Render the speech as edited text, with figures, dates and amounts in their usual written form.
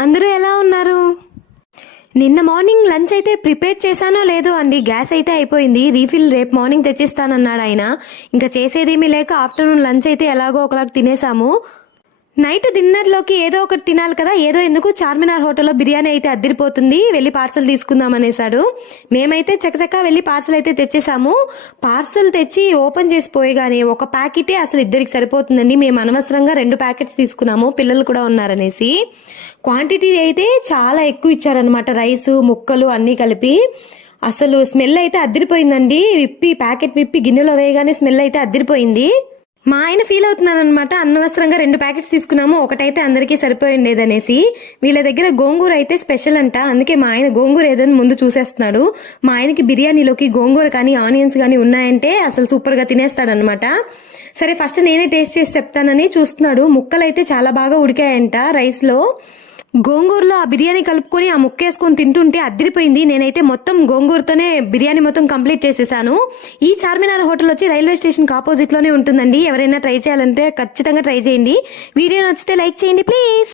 అందరూ ఎలా ఉన్నారు? నిన్న మార్నింగ్ లంచ్ అయితే ప్రిపేర్ చేశానో లేదో అండి, గ్యాస్ అయితే అయిపోయింది. రీఫిల్ రేపు మార్నింగ్ తెచ్చిస్తానన్నాడు ఆయన. ఇంకా చేసేదేమీ లేక ఆఫ్టర్నూన్ లంచ్ అయితే ఎలాగో ఒకలాగా తినేసాము. నైట్ డిన్నర్లోకి ఏదో ఒకటి తినాలి కదా, ఏదో ఎందుకు చార్మినార్ హోటల్లో బిర్యానీ అయితే అద్దరిపోతుంది, వెళ్ళి పార్సల్ తీసుకుందాం అనేసాడు. మేమైతే చకచకా వెళ్ళి పార్సల్ అయితే తెచ్చేసాము. పార్సల్ తెచ్చి ఓపెన్ చేసి పోయగానే ఒక ప్యాకెటే అసలు ఇద్దరికి సరిపోతుందండి. మేము అనవసరంగా 2 ప్యాకెట్స్ తీసుకున్నాము, పిల్లలు కూడా ఉన్నారనేసి. క్వాంటిటీ అయితే చాలా ఎక్కువ ఇచ్చారనమాట, రైస్ ముక్కలు అన్నీ కలిపి. అసలు స్మెల్ అయితే అద్దరిపోయిందండి. ప్యాకెట్ విప్పి గిన్నెలో వేయగానే స్మెల్ అయితే అద్దరిపోయింది. మా ఆయన ఫీల్ అవుతున్నారనమాట, అనవసరంగా 2 ప్యాకెట్స్ తీసుకున్నాము, ఒకటైతే అందరికీ సరిపోయిండేదనేసి. వీళ్ళ దగ్గర గోంగూర అయితే స్పెషల్ అంట, అందుకే మా ఆయన గోంగూర ఏదని ముందు చూసేస్తున్నాడు. మా ఆయనకి బిర్యానీలోకి గోంగూర కానీ ఆనియన్స్ కానీ ఉన్నాయంటే అసలు సూపర్గా తినేస్తాడనమాట. సరే ఫస్ట్ నేనే టేస్ట్ చేసి చెప్తానని చూస్తున్నాడు. ముక్కలు అయితే చాలా బాగా ఉడికాయంట రైస్లో. గోంగూరలో ఆ బిర్యానీ కలుపుకొని ఆ ముక్కేసుకొని తింటుంటే అద్దరిపోయింది. నేనైతే మొత్తం గోంగూరతోనే బిర్యానీ మొత్తం కంప్లీట్ చేసేసాను. ఈ చార్మినార్ హోటల్ వచ్చి రైల్వే స్టేషన్కి ఆపోజిట్లోనే ఉంటుందండి. ఎవరైనా ట్రై చేయాలంటే ఖచ్చితంగా ట్రై చేయండి. వీడియో నచ్చితే లైక్ చేయండి ప్లీజ్.